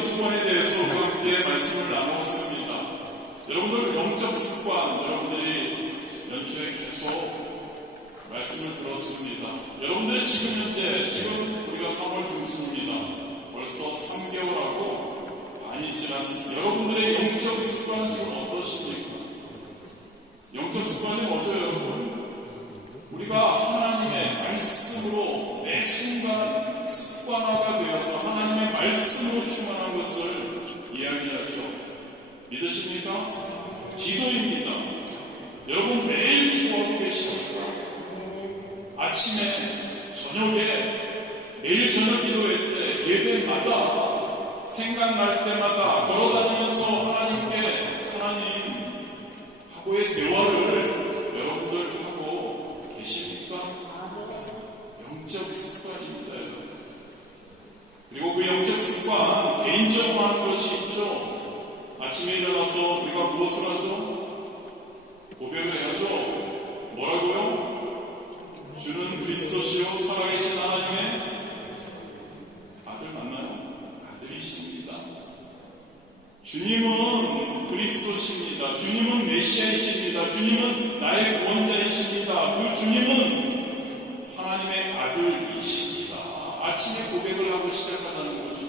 습관에 대해서 함께 말씀을 나누었습니다. 여러분들 영적 습관, 여러분들이 연초에 계속 말씀을 들었습니다. 여러분들이 지금 우리가 3월 중순입니다. 벌써 3개월하고 반이 지났습니다. 여러분들의 영적 습관은 지금 어떠십니까? 영적 습관이 뭐죠, 여러분? 우리가 하나님의 말씀으로 매 순간 습관화가 되어서 하나님의 말씀으로 충만한 것을 이야기하죠. 믿으십니까? 기도입니다. 여러분 매일 기도하고 계십니까? 아침에, 저녁에, 매일 저녁 기도회 때 예배마다 생각날 때마다 걸어다니면서 하나님하고의 대화를 여러분들 하고 계십니까? 영적 습관입니다. 그리고 그 영적 습관, 개인적으로 하는 것이 있죠. 아침에 일어나서 우리가 무엇을 하죠? 고백을 해야죠. 뭐라고요? 주는 그리스도시요 살아계신 하나님의 아들 맞나요? 아들이십니다. 주님은 그리스도십니다. 주님은 메시아이십니다. 주님은 나의 구원자이십니다. 그 주님은 하나님의 아들이십니다. 아침에 고백을 하고 시작하자는 거죠.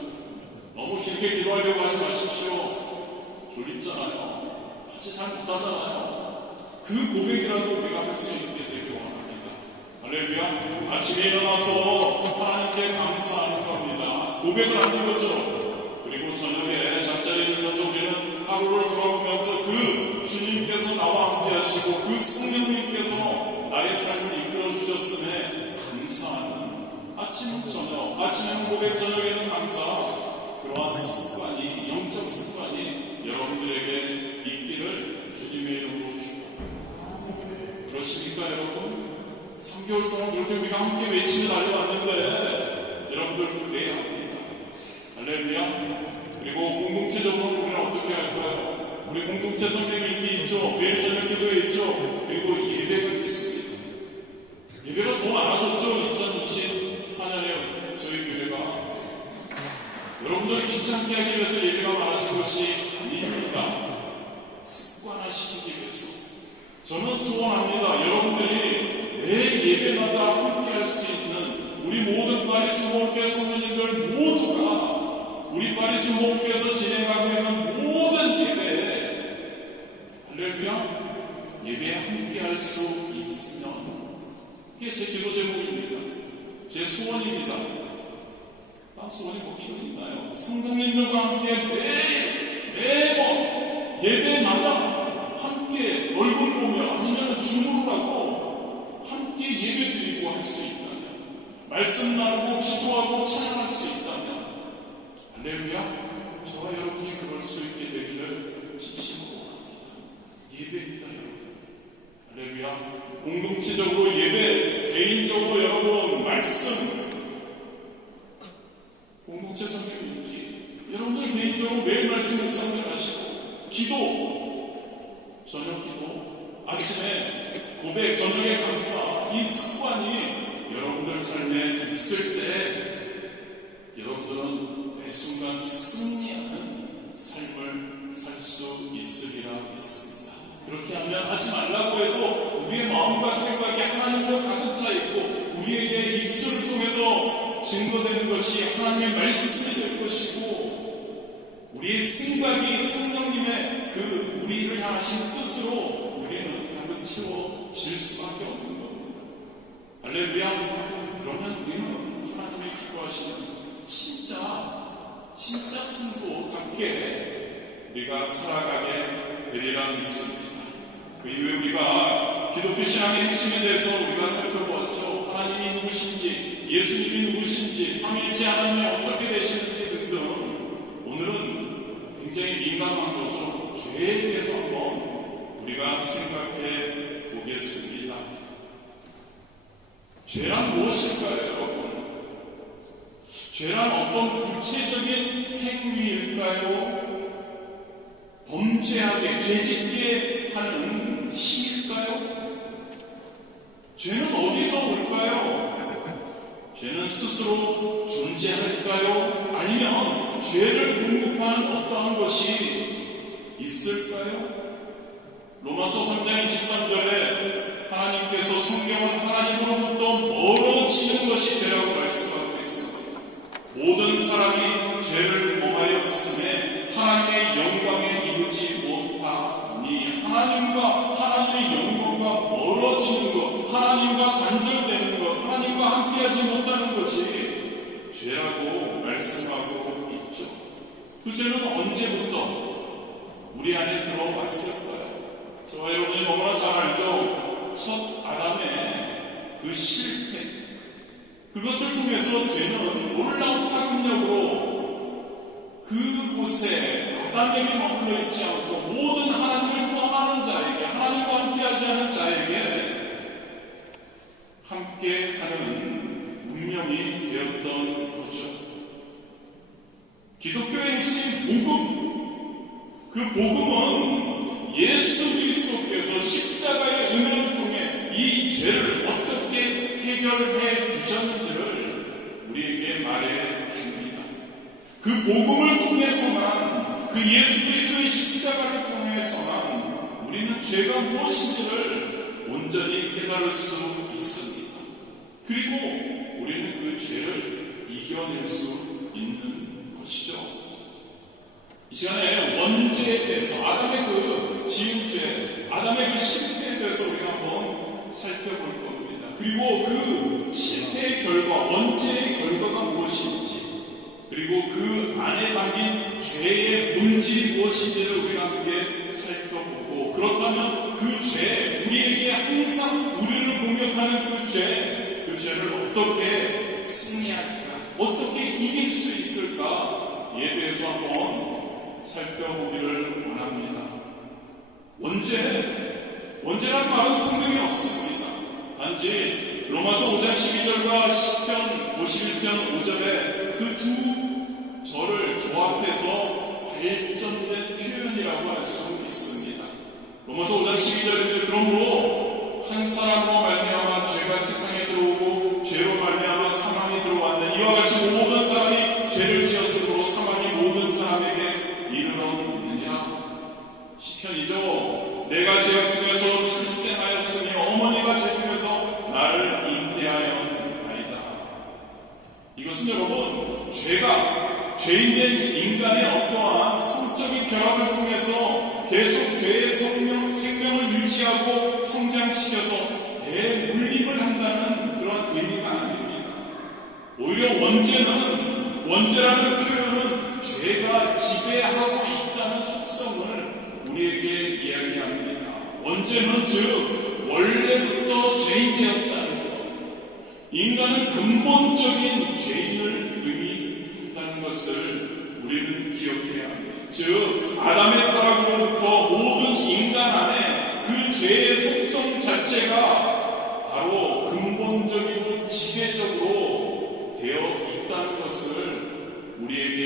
너무 길게 기도하려고 하지 마십시오. 졸립잖아요. 같이 잘 못하잖아요. 그 고백이라도 우리가 할 수 있게 되길 원합니다. 할렐루야. 아침에 일어나서 하나님께 감사하는 겁니다. 고백을 하는 거죠. 그리고 저녁에 잠자리에 들면서 우리는 하루를 돌아보면서 그 주님께서 나와 함께 하시고 그 성령님께서 나의 삶을 이끌어 주셨음에 감사하는 아침, 저녁, 아침에는 고백, 저녁에는 감사. 그러한 습관이, 영적 습관이 여러분들에게 있기를 주님의 이름으로 축복합니다. 그러십니까, 여러분? 3개월 동안 그렇게 우리가 함께 외치며 달려왔는데 여러분들 그래야 합니다. 할렐루야. 그리고 공동체적으로 우리는 어떻게 할까요? 우리 공동체 성경 읽기 있죠. 매일 저녁 기도회 있죠. 그리고 예배가 있습니다. 예배가 더 많아졌죠. 2024년에 저희 교회가 여러분들이 귀찮게 하기 위해서 예배가 많아진 것이 아닙니다. 습관화시키기 위해서. 저는 소원합니다. 여러분들이 매 예배마다 함께 할 수 있는 우리 모든 파리스 모험교회 성도님들 모두가 우리 파리스 모험교회에서 진행하고 있는 모든 예배에 할렐루야 예배에 함께 할 수 있으면 그게 제 기도 제목입니다. 제 소원입니다. 딴 소원이 뭐 필요 있나요? 성도님들과 함께 매번 예배마다 함께 얼굴 보며 아니면 줌으로 하고 함께 예배 드리고 할 수 있다면 말씀 나누고 기도하고 찬양할 수 있다면 할렐루야 저와 여러분이 그럴 수 있게 되기를 진심으로 예배입니다. 여러분 할렐루야 공동체적으로 예배 개인적으로 여러분 말씀 공동체 성경 읽기 여러분들 개인적으로 매일 말씀을 상정하시고 기도 저녁 기도 아침에 고백 저녁에 감사 이 습관이 여러분들 삶에 있을 때 여러분들은 매 순간 승리하는 삶을 살 수 있으리라 믿습니다. 그렇게 하면 하지 말라고 해도 우리의 마음과 생각이 하나님으로 가득 차 있고 우리의 입술을 통해서 증거되는 것이 하나님의 말씀이 될 것이고 우리의 생각이 성령님의 그 우리를 향하신 뜻으로 우리는 가득 채워질 수밖에 없는 겁니다. 할렐루야. 그러면 우리는 하나님의 기도하시는 진짜 성도답게 우리가 살아가게 되리라 믿습니다. 그 이후에 우리가 기독교 신앙의 핵심에 대해서 우리가 살펴보았죠. 하나님이 누구신지 예수님이 누구신지 삼위일체 하나님이 어떻게 되시는지 등등 오늘은 굉장히 민감한 거죠. 죄에 대해서 한번 우리가 생각해 보겠습니다. 죄란 무엇일까요, 여러분? 죄란 어떤 구체적인 행위일까요? 범죄하게, 죄짓게 하는 힘일까요? 죄는 어디서 올까요? 죄는 스스로 존재할까요? 아니면 죄를 공급하는 어떠한 것이 있을까요? 로마서 3장 23절에 하나님께서 성경은 하나님으로부터 멀어지는 것이 죄라고 말씀하고 있습니다. 모든 사람이 죄를 범하였음에 하나님의 영광에 이르지 못하더니 하나님의 영광과 멀어지는 것, 하나님과 단절되는 것, 하나님과 함께하지 못하는 것이 죄라고 말씀하고 있죠. 그 죄는 언제부터 우리 안에 들어왔을까요? 저와 여러분이 너무나 잘 알죠. 첫 아담의 그 실패, 그것을 통해서 죄는 놀라운 파급력으로 그곳에 아담에게 머물러 있지 않고 모든 하나님을 떠나는 자에게, 하나님과 함께하지 않은 자에게 함께하는 운명이 되었던 거죠. 기독교의 핵심 복음, 그 복음은 예수 그리스도께서 십자가의 은혜를 통해 이 죄를 어떻게 해결해 주셨는지를 우리에게 말해 줍니다. 그 복음을 통해서만, 그 예수 그리스도의 십자가를 통해서만 우리는 죄가 무엇인지를 온전히 깨달을 수 있습니다. 그리고 우리는 그 죄를 이겨낼 수 있는 것이죠. 이 시간에 원죄에 대해서, 아담의 그 지은 죄, 아담의 그 실패에 대해서 우리가 한번 살펴볼 겁니다. 그리고 그 실패의 결과, 원죄의 결과가 무엇인지, 그리고 그 안에 담긴 죄의 본질이 무엇인지를 우리가 함께 살펴보고, 그렇다면 그 죄, 우리에게 항상 우리를 공격하는 그 죄를 어떻게 승리할까, 어떻게 이길 수 있을까에 대해서 한번 살펴보기를 원합니다. 원죄란 말은 성경에 없습니다. 단지 로마서 5장 12절과 10편 51편 5절에 그 두 절을 조합해서 발전된 표현이라고 할 수 있습니다. 로마서 5장 12절인데, 그러므로 한 사람으로 말미암아 죄가 세상에 들어오고 죄로 말미암아 사망이 들어왔네. 이와 같이 모든 사람이 죄를 지었으므로 사망이 모든 사람에게 이르렀느냐. 시편이죠. 내가 죄악 중에서 출생하였으며 어머니가 죄 중에서 나를 잉태하였나이다. 이것은 여러분, 죄인된 인간의 어떠한 성적인 결합을 통해서 계속 죄의 생명을 유지하고 성장시켜서 대물림을 한다는 그런 의미가 아닙니다. 오히려 원죄라는 표현은 죄가 지배하고 있다는 속성을 우리에게 이야기합니다. 원죄는 즉 원래부터 죄인되었다는 것, 인간은 근본적인 죄인을 의미한다는 것을 우리는 기억해야 합니다. 즉 아담의 타락으로부터 모든 인간 안에 그 죄의 속성 자체가 바로 근본적이고 지배적으로 되어 있다는 것을 우리에게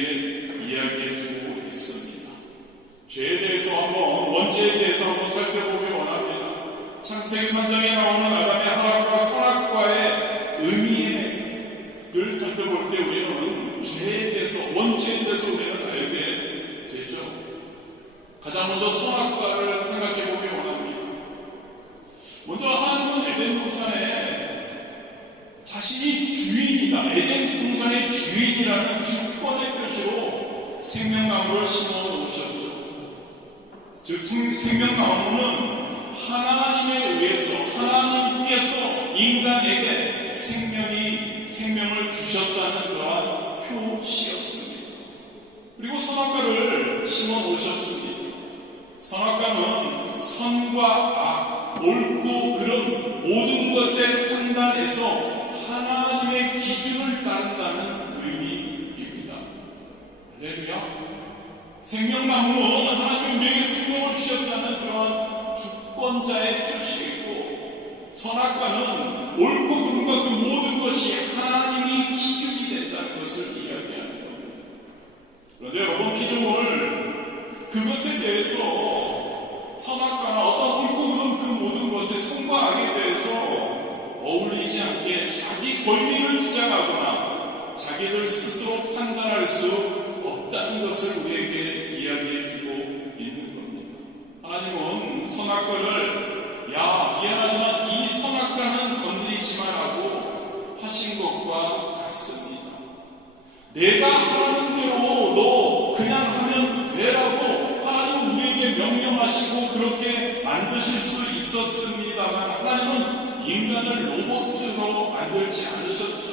이야기해주고 있습니다. 죄에 대해서 원죄에 대해서 한번 살펴보기 원합니다. 창세기 3장에 나오는 아담의 하락과 선악과의 의미를 살펴볼 때 우리는 죄에 대해서, 원죄에 대해서 우리는 알게 되죠. 가장 먼저 선악과를 생각해보기 원합니다. 먼저 하나님은 에덴 동산에 자신이 주인이다, 에덴 동산의 주인이라는 주권의 표시로 생명나무를 심어 놓으셨죠. 즉 생명나무는 하나님에 의해서, 하나님께서 인간에게 생명을 주셨다는 그러한 표시였습니다. 그리고 선악과를 심어 놓으셨습니다. 선악과는 선과 악, 옳고 그름 모든 것에 판단해서 하나님의 기준을 따른다는 의미입니다. 할렐루야. 생명나무는 하나님이 우리에게 생명을 주셨다는 그런 주권자의 표시이고, 선악과는 옳고 그름과 그 모든 것이 하나님이 기준이 된다는 것을 이야기하는 겁니다. 그런데 여러분, 기존을 그것에 대해서, 선악과나 어떤 옳고 그름 그 모든 것의 선과 악에 대해서 어울리지 않게 자기 권리를 주장하거나 자기들 스스로 판단할 수 없다 없다는 것을 우리에게 이야기해 주고 있는 겁니다. 하나님은 선악과를 미안하지만 이 선악과는 건드리지 말라고 하신 것과 같습니다. 내가 하는 대로 너 그냥 하면 되라고 하나님은 우리에게 명령하시고 그렇게 만드실 수 있었습니다만 하나님은 인간을 로봇으로 만들지 않으셨죠.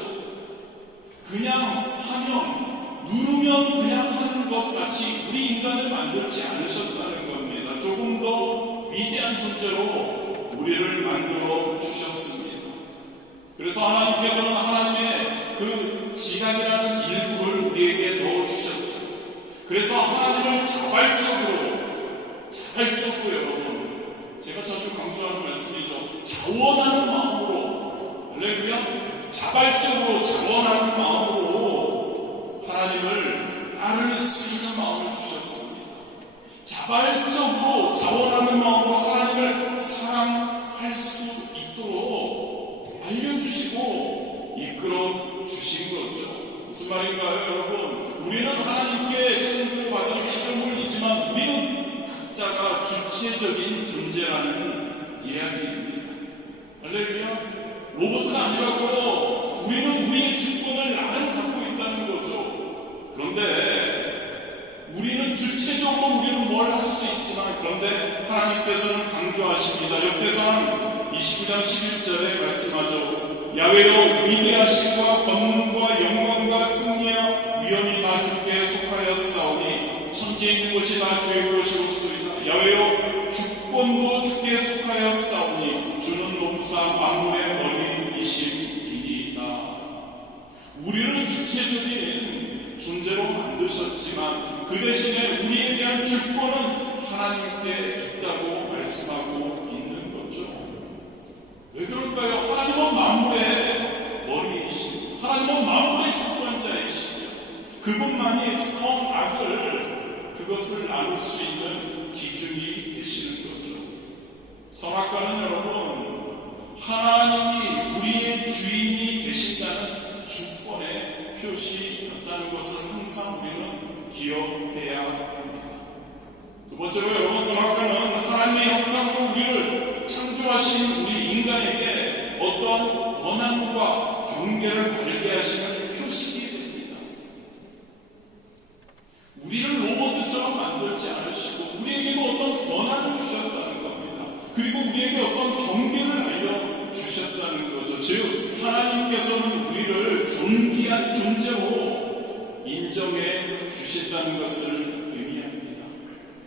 그냥 하면 누르면 그냥 하는 것 같이 우리 인간을 만들지 않으셨다는 겁니다. 조금 더 위대한 존재로 우리를 만들어 주셨습니다. 그래서 하나님께서는 하나님의 그 지각이라는 일부를 우리에게 넣어주셨죠. 그래서 하나님을 자발적으로 여러분, 제가 자주 강조하는 말씀이죠. 자원하는 마음으로, 할렐루야, 자발적으로 자원하는 마음으로 하나님을 따를 수 있는 마음을 주셨습니다. 자발적으로 자원하는 마음으로 하나님을 사랑할 수 있도록 알려주시고 이끌어 주신 거죠. 무슨 말인가요, 여러분? 우리는 하나님께 창조받은 피조물이지만 우리는 각자가 주체적인 존재라는 이야기입니다. 할렐루야. 로봇은 아니라고 우리는 우리의 주권을 나는 갖고 있다는 거죠. 그런데 우리는 주체적으로 우리는 뭘 할 수 있지만 그런데 하나님께서는 강조하십니다. 역대상 22장 11절에 말씀하죠. 야훼여 위대하심과 권능과 영광과 승리와 위엄이 다 주께 속하였사오니 천지에 있는 것이 다 주의 것이옵소이다. 야훼여 주권도 주께 속하였사오니 주는 높으사 만물의 머리이시니이다. 우리를 주체적인 존재로 만드셨지만 그 대신에 우리에 대한 주권은 하나님께 있다고 말씀하고 있는 거죠. 왜 그럴까요? 하나님은 만물의 머리이시고 하나님은 만물의 주권자이시죠. 그분만이 선악을 그것을 나눌 수 있는 기준이 되시는 거죠. 선악과는 여러분, 하나님이 우리의 주인이 되신다는 주권의 표시였다는 것을 항상 우리는 기억해야 합니다. 두 번째로 여러분, 선악과는 하나님의 형상으로 우리를 창조하신 우리 인간에게 어떤 권한과 경계를 알게 하시는 표식이 됩니다. 우리를 로봇처럼 만들지 않으시고 우리에게도 어떤 권한을 주셨다는 겁니다. 그리고 우리에게 어떤 경계를 알려주셨다는 거죠. 즉 하나님께서는 우리를 존귀한 존재로 인정해 주신다는 것을 의미합니다.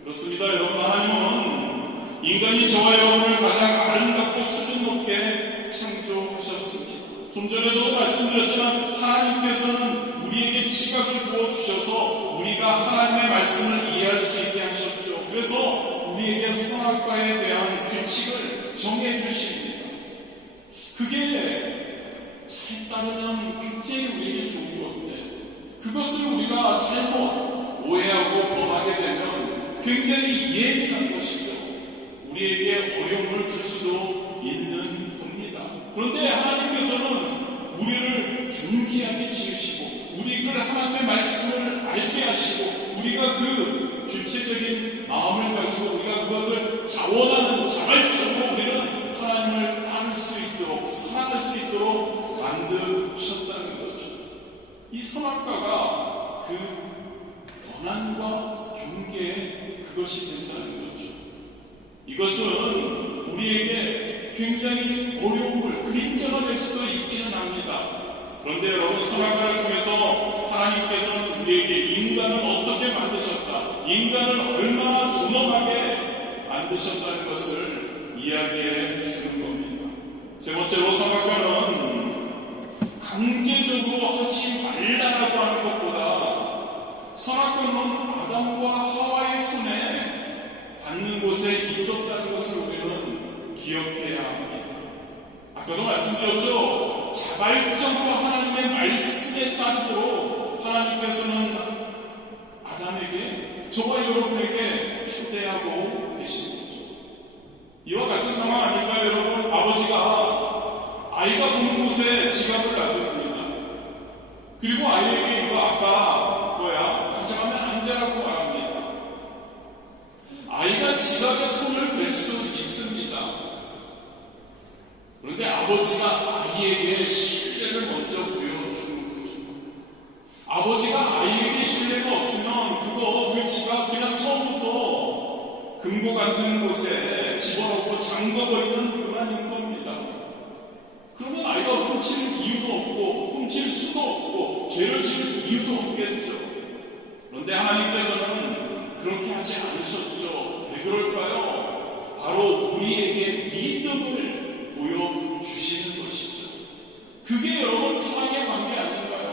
그렇습니다. 여러분, 하나님은 인간이 저와 여러분을 가장 아름답고 수준 높게 창조하셨습니다. 좀 전에도 말씀드렸지만 하나님께서는 우리에게 지각을 부어주셔서 우리가 하나님의 말씀을 이해할 수 있게 하셨죠. 그래서 우리에게 선악과에 대한 규칙을 정해주십니다. 그게 잘 따르면 굉장히 우리에게 좋은 건데 그것을 우리가 잘못 오해하고 범하게 되면 굉장히 예민한 것이죠. 우리에게 어려움을 줄 수도 있는 겁니다. 그런데 하나님께서는 우리를 존귀하게 지으시고 우리를 하나님의 말씀을 알게 하시고 우리가 그 주체적인 마음을 가지고 우리가 그것을 자원하는 자발적으로 우리는 하나님을 따를 수 있도록 사랑할 수 있도록 만드셨다는 거죠. 이 선악과가 그 권한과 경계의 그것이 된다는 거죠. 이것은 우리에게 굉장히 어려움을 그림자가 될 수도 있기는 합니다. 그런데 여러분, 선악과를 통해서 하나님께서는 우리에게 인간을 어떻게 만드셨다, 인간을 얼마나 존엄하게 만드셨다는 것을 이야기해 주는 겁니다. 세 번째로 선악과는 강제적으로 하지 말라라고 하는 것보다 선악과는 아담과 하와의 손에 닿는 곳에 있었다는 것을 우리는 기억해야 합니다. 아까도 말씀드렸죠. 자발적으로 하나님의 말씀에 따르도록 하나님께서는 아담에게, 저와 여러분에게 초대하고 계신 거죠. 이와 같은 상황 아닐까요, 여러분? 아버지가 아이가 보는 곳에 지갑을 놔둡니다. 그리고 아이에게 이거 아빠 거야, 가져가면 안 존재라고 말합니다. 아이가 지갑에 손을 댈 수 있습니다. 그런데 아버지가 아이에게 신뢰를 먼저 보여주는 거죠. 아버지가 아이에게 신뢰가 없으면 그 지갑 그냥 처음부터 금고 같은 곳에 집어넣고 잠가버리는 그만인 겁니다. 그러면 아이가 훔칠 이유도 없고 훔칠 수도 없고 죄를 지을 이유도 없겠죠. 그런데 하나님께서는 그렇게 하지 않으셨죠. 왜 그럴까요? 바로 우리에게 믿음을 보여주시는 것이죠. 그게 여러분 사랑의 관계 아닌가요?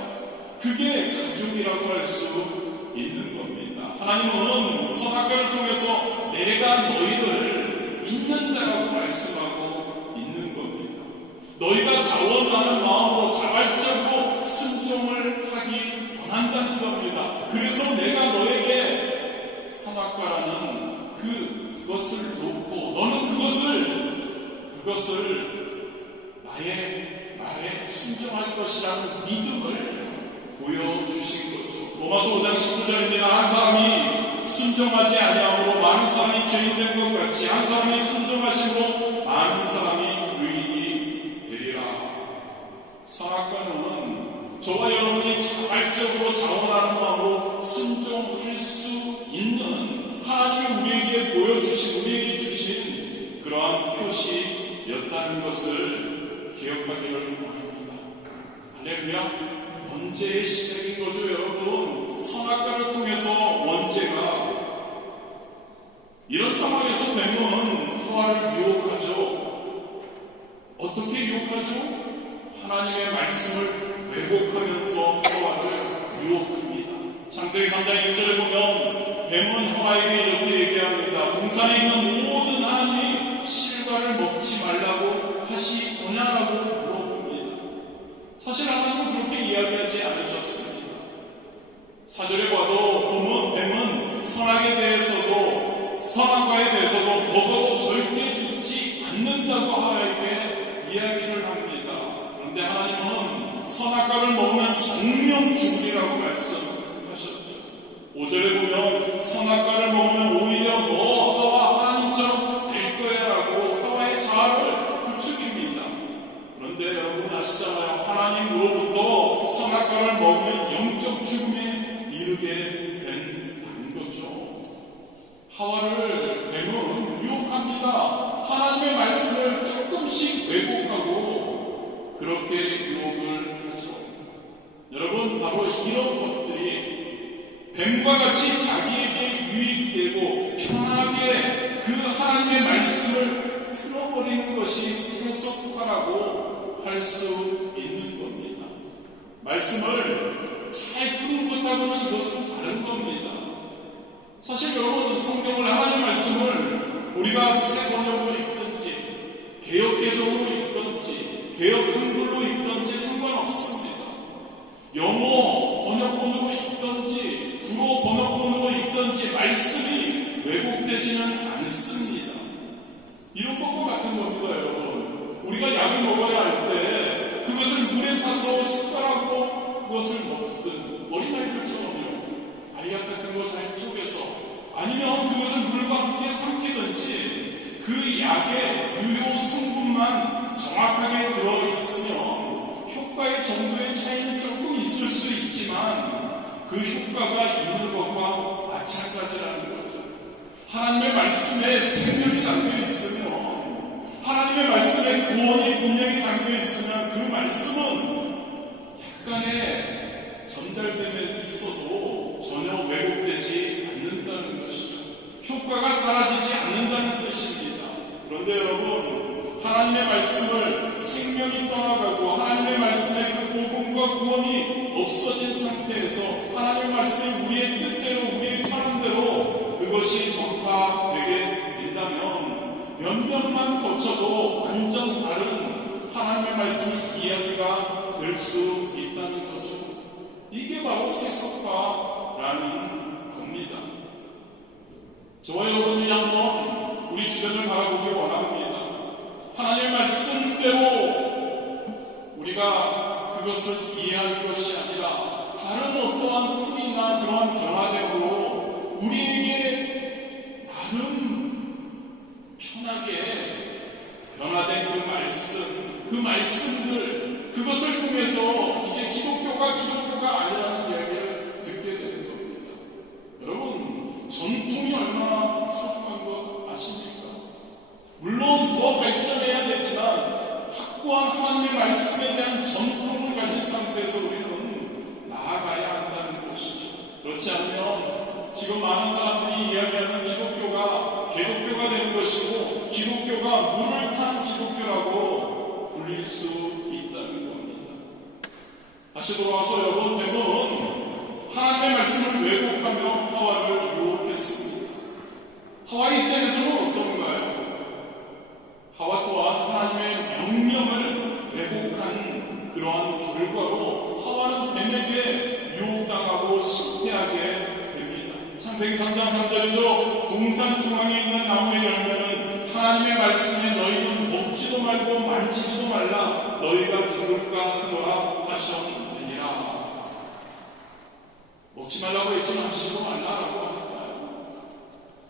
그게 가족이라고 할 수 있는 겁니다. 하나님은 선악과를 통해서 내가 너희를 믿는다라고 말씀하고 있는 겁니다. 너희가 자원하는 마음으로 자발적으로 순종을 하기 원한다는 겁니다. 그래서 내가 너에게 선악과라는 그것을 놓고 너는 그것을 나의 말에 순종할 것이라는 믿음을 보여주신 거죠. 로마서 5장 19절인데 한 사람이 순종하지 아니함으로 많은 사람이 죄인된 것 같이 한 사람이 순종하시고 많은 사람이 의인이 되리라. 선악과는 저와 여러분이 자발적으로 자원하는 마음으로 순종할 수 있는 하나님이 우리에게 보여주신 우리에게 주신 그러한 표시였다는 것을 기억하기를 원합니다. 할렐루야. 원죄의 시작인 거죠, 여러분. 선악과를 통해서 원죄가 이런 상황에서 뱀은 하와를 유혹하죠. 어떻게 유혹하죠? 하나님의 말씀을 왜곡하면서 하와를 유혹합니다. 창세기 3장 1절에 보면 뱀은 하와에게 이렇게 얘기합니다. 동산에 있는 모든 하나님이 실과를 먹지 말라고 하시거냐라고 물어봅니다. 사실 하나님은 그렇게 이야기하지 않으셨습니다. 4절에 봐도 보면 뱀은 선악에 대해서도 선악과에 대해서도 먹어도 절대 죽지 않는다고 하와에게 이야기를 합니다. 그런데 하나님은 선악과를 먹으면 정령 죽으리라고 말씀하셨죠. 5절에 보면 선악과를 먹으면 오히려 너 하와 하나님처럼 될 거야 라고 하와의 자아를 부추깁니다. 그런데 여러분 아시잖아요. 하나님으로부터 선악과를 먹으면 영적 죽음에 이르게 된다는 거죠. 하와를 뱀은 유혹합니다. 하나님의 말씀을 조금씩 왜곡하고 그렇게 유혹을 하죠. 여러분 바로 이런 것들이 뱀과 같이 자기에게 유익되고 편하게 그 하나님의 말씀을 틀어버리는 것이 세속화라고 할 수 있는 겁니다. 말씀을 잘 푸는 것하고는 이것은 다른 겁니다. 사실 여러분 성경을 하나님의 말씀을 우리가 새 번역으로 읽든지 개역개정으로 읽든지 개역 한글로 읽든지 상관없습니다. 영어 번역본으로 읽든지 불어 번역본으로 읽든지 말씀이 왜곡되지는 않습니다. 이런 것과 같은 겁니다, 여러분. 우리가 약을 먹어야 할 때 그것을 물에 타서 숟가락으로 그것을 먹든 어린아이들처럼요. 알약 같은 거 잘 쪼개서 아니면 그것을 물과 함께 삼키든지 그 약의 유효 성분만 정확하게 들어있으면 효과의 정도의 차이는 조금 있을 수 있지만 그 효과가 있는 것과 마찬가지라는 거죠. 하나님의 말씀에 생명이 담겨 있으면 하나님의 말씀에 구원의 분명히 담겨 있으면 그 말씀은 약간의 전달됨에 있어도 전혀 왜곡되지 않는다는 것이죠. 효과가 사라지지 않는다는 뜻입니다. 그런데 여러분 하나님의 말씀을 생명이 떠나가고 하나님의 말씀의 그 복음과 구원이 없어진 상태에서 하나님의 말씀이 우리의 뜻대로 우리의 편한 대로 그것이 전파되게 된다면 몇몇만 거쳐도 완전 다른 하나님의 말씀 이야기가 될 수 있다는 거죠. 이게 바로 세속화라는 겁니다. 저와 여러분이 한번 우리 주변을 바라보기 원합니다. 하나님의 말씀대로 우리가 그것을 이해하는 것이 아니라 다른 어떠한 풀이나 그러한 변화됨으로 전통이 얼마나 소중한 거 아십니까? 물론 더 발전해야 되지만 확고한 하나님의 말씀에 대한 전통을 가진 상태에서 우리는 나아가야 한다는 것이죠. 그렇지 않으면 지금 많은 사람들이 이야기하는 기독교가 개독교가 되는 것이고 기독교가 물을 탄 기독교라고 불릴 수 있다는 겁니다. 다시 돌아와서 여러분, 뱀은 하나님의 말씀을 왜곡하며 하와를 유혹했습니다. 하와의 입장에서는 어떤가요? 하와 또한 하나님의 명령을 왜곡한 그러한 결과로 하와는 뱀에게 유혹당하고 실패하게 됩니다. 창세기 3장 3절이죠. 동산 중앙에 있는 나무의 열매는 하나님의 말씀에 너희는 먹지도 말고 만지지도 말라 너희가 죽을까 하노라 하셨느니라. 먹지 말라고 했지만 하지도 말라라고 했나요?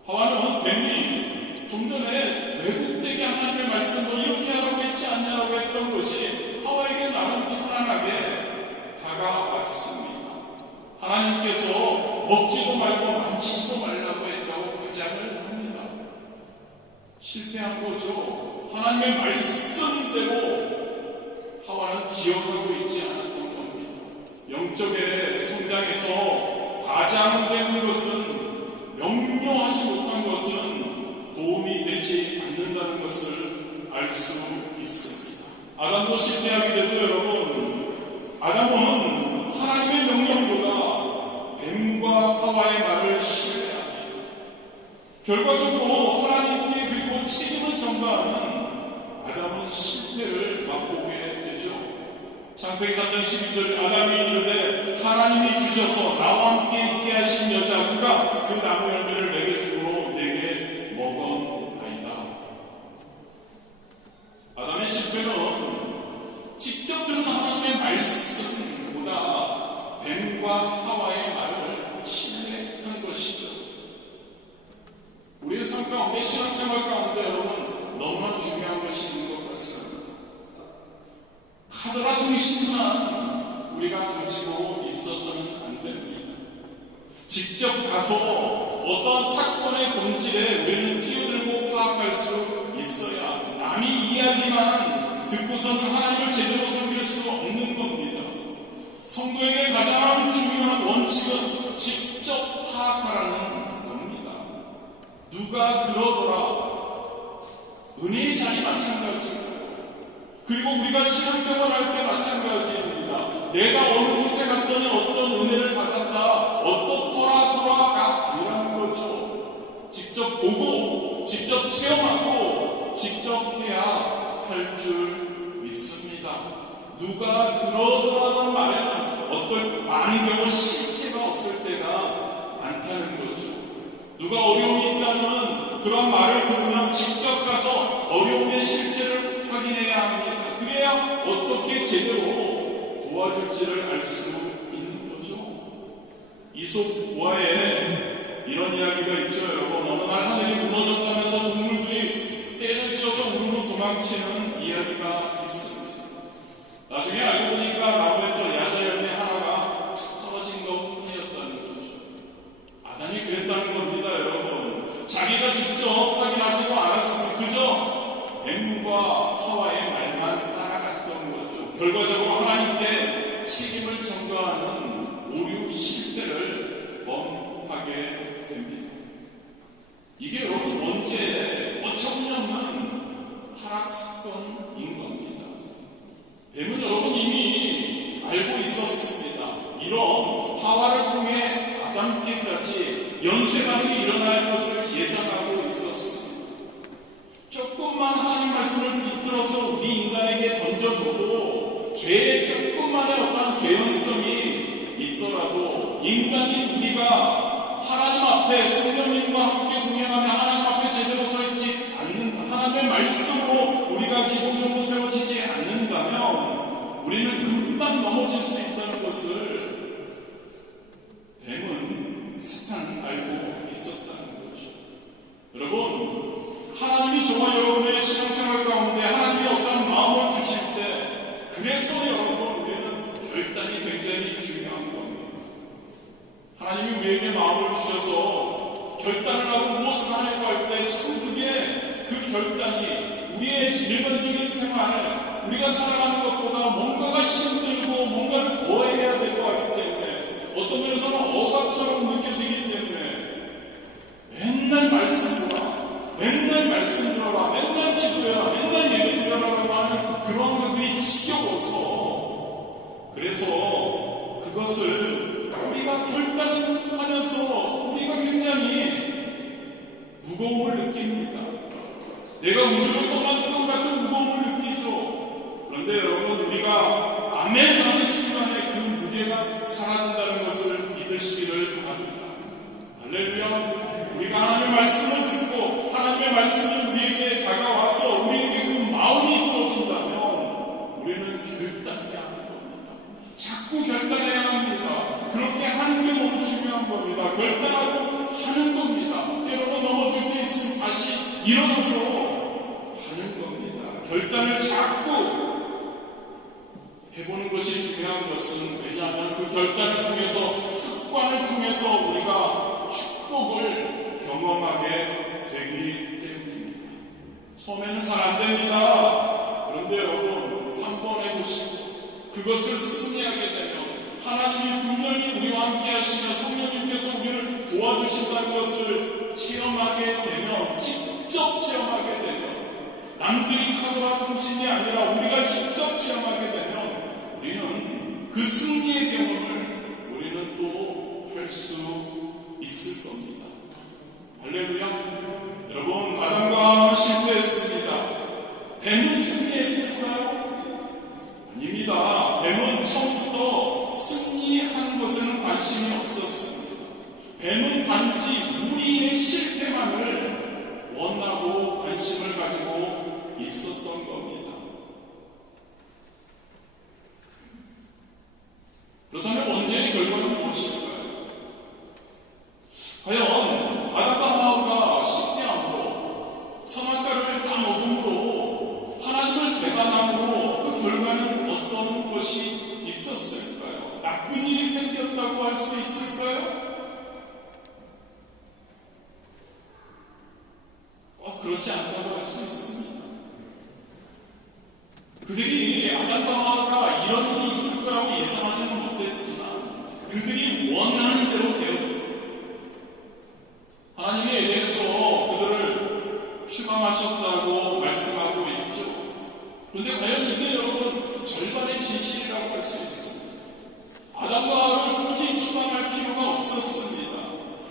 하와는 뱀이 좀 전에 왜곡되게 하나님의 말씀 너 이렇게 하라고 했지 않냐라고 했던 것이 하와에게 나름 편안하게 다가왔습니다. 하나님께서 먹지도 말고 만지지도 말라고 했다고 가장을 합니다. 실패한 거죠. 하나님의 말씀대로 하와는 기억하고 있지 않았던 겁니다. 영적의 성장에서 과장되는 것은 명료하지 못한 것은 도움이 되지 않는다는 것을 알 수 있습니다. 아담도 실패하게 되죠, 여러분. 아담은 하나님의 명령보다 뱀과 하와의 말을 신뢰합니다. 결과적으로 하나님께 그리고 책임을 전가하는 아담은 실패를 맛보게 되죠. 창세기 3장 12절 아담이 이르되 하나님이 주셔서 나와 함께 있게 하신 여자 그가 그 나무 열매를 내게 주므로 내게 먹었나이다. 아담의 실패는 직접 들은 하나님의 말씀보다 뱀과 하와의 말을 신뢰한 것이죠. 우리의 삶 가운데 신앙생활 가운데 여러분 너무나 중요한 것이 있는 것 같습니다. 카더라 등신만 우리가 가지고 있어서는 안 됩니다. 직접 가서 어떤 사건의 본질에 우리는 뛰어들고 파악할 수 있어야 남이 이야기만 듣고서는 하나님을 제대로 섬길 수 없는 겁니다. 성도에게 가장 중요한 원칙은 직접 파악하라는 겁니다. 누가 그러더라. 은혜의 자리 마찬가지입니다. 그리고 우리가 신앙생활할 때 마찬가지입니다. 내가 어느 곳에 갔더니 어떤 은혜를 받았다, 어떻더라가 아니라는 거죠. 직접 보고, 직접 체험하고, 직접 해야 할 줄 믿습니다. 누가 그러더라는 말에는 어떤 많은 경우 실체가 없을 때가 많다는 거죠. 누가 어려움이 있다면 그런 말을 들으면 직접 가서 어려움의 실체를 확인해야 합니다. 그래야 어떻게 제대로 도와줄지를 알 수 있는 거죠. 이솝 우화에 이런 이야기가 있죠, 여러분. 어느 날 하늘이 무너졌다면서 동물들이 떼를 지어서 우르르 도망치는 이야기가 있습니다. 나중에 알고 보니까 나무에서 야자 열매 하나가 떨어진 것 뿐이었다는 거죠. 아담이 그랬다는 겁니다, 여러분. 자기가 직접 확인하지도 않았으면 그저 뱀과 하와의 말만 따라갔던 거죠. 결과적으로 하나님께 책임을 전가하는 오류 실패를 범하게 됩니다. 이게 여러분 언제 어처구니없는 타락 사건인 겁니다. 뱀은 여러분 이미 알고 있었습니다. 이런 하와를 통해 아담께까지 연쇄 반응이 일어날 것을 예상하고 있었습니다. 조금만 하나님 말씀을 비틀어서 우리 인간에게 던져줘도 죄의 조금만의 어떤 개연성이 있더라도 인간인 우리가 하나님 앞에 성령님과 함께 동행하며 하나님 앞에 제대로 서있지 않는 하나님의 말씀으로 우리가 기본적으로 세워지지 않는다면 우리는 금방 넘어질 수 있다는 것을 뱀은 사탄 알고 있었다는 거죠. 여러분, 하나님이 저와 여러분의 신앙생활 가운데 하나님이 어떤 마음을 주실 때 그래서 여러분 우리는 결단이 굉장히 중요한 겁니다. 하나님이 우리에게 마음을 주셔서 결단을 하고 무엇을 하려고 할 때 참 그게 그 결단이 우리의 일반적인 생활, 우리가 살아가는 것보다 뭔가가 힘들고 뭔가를 더 해야 될 것 같기 때문에 어떤 면에서는 억압처럼 느껴지기 때문에 맨날 말씀 들어라, 맨날 말씀 들어라, 맨날 기도해라, 맨날 예배 드려라라고 하는 그런 것들이 지겨워서, 그래서 그것을 우리가 결단하면서 우리가 굉장히 무거움을 느낍니다. 내가 우주를 떠나는 것 같은 무거움을 느끼죠. 그런데 여러분, 우리가 아멘 하는 순간에 그 무게가 사라진다는 것을 믿으시기를 바랍니다. 할렐루야. 우리가 하나님의 말씀을 듣고 하나님의 말씀이 우리에게 다가와서 우리에게 그 마음이 주어진다면 우리는 결단해야 하는 겁니다. 자꾸 결단해야 합니다. 그렇게 하는 게 너무 중요한 겁니다. 결단하고 하는 겁니다. 때로는 넘어질 때 있으면 다시 일어나서 하는 겁니다. 결단을 자꾸 해보는 것이 중요한 것은, 왜냐하면 그 결단을 통해서, 습관을 통해서 우리가 축복을 경험하게 되기 때문입니다. 처음에는 잘 안 됩니다. 그런데 여러분, 한번 해보시고 그것을 승리하게 되면 하나님이 분명히 우리와 함께 하시며 성령님께서 우리를 도와주신다는 것을 체험하게 되면, 직접 체험하게 되면, 남들이 카더라 통신이 아니라 우리가 직접 체험하게 되면 우리는 그 승리의 경험을 우리는 또 할 수 있을 겁니다. 할렐루야. 여러분, 아담과 하와는 실패했습니다. 뱀은 승리했을까요? 아닙니다. 뱀은 처음부터 승리하는 것에는 관심이 없었습니다. 뱀은 단지 우리의 실패만을 원하고 관심을 가지고 있었던 겁니다. 그렇다면 원죄의 결과는 무엇일까요? 과연 아담과 하와가 식대함으로, 선악과를 따먹음으로, 하나님을 배반함으로 그 결과는 어떤 것이 있었을까요? 나쁜 일이 생겼다고 할 수 있을까요? 그렇지 않다고 할 수 있습니다. 그들이 아담과 하와가 이런 일이 있을 거라고 예상하지는 못했지만 그들이 원하는 대로 되었고, 하나님이 에덴에서 그들을 추방하셨다고 말씀하고 있죠. 그런데 과연 이게 여러분 절반의 진실이라고 할 수 있습니다. 아담과 하와를 굳이 추방할 필요가 없었습니다.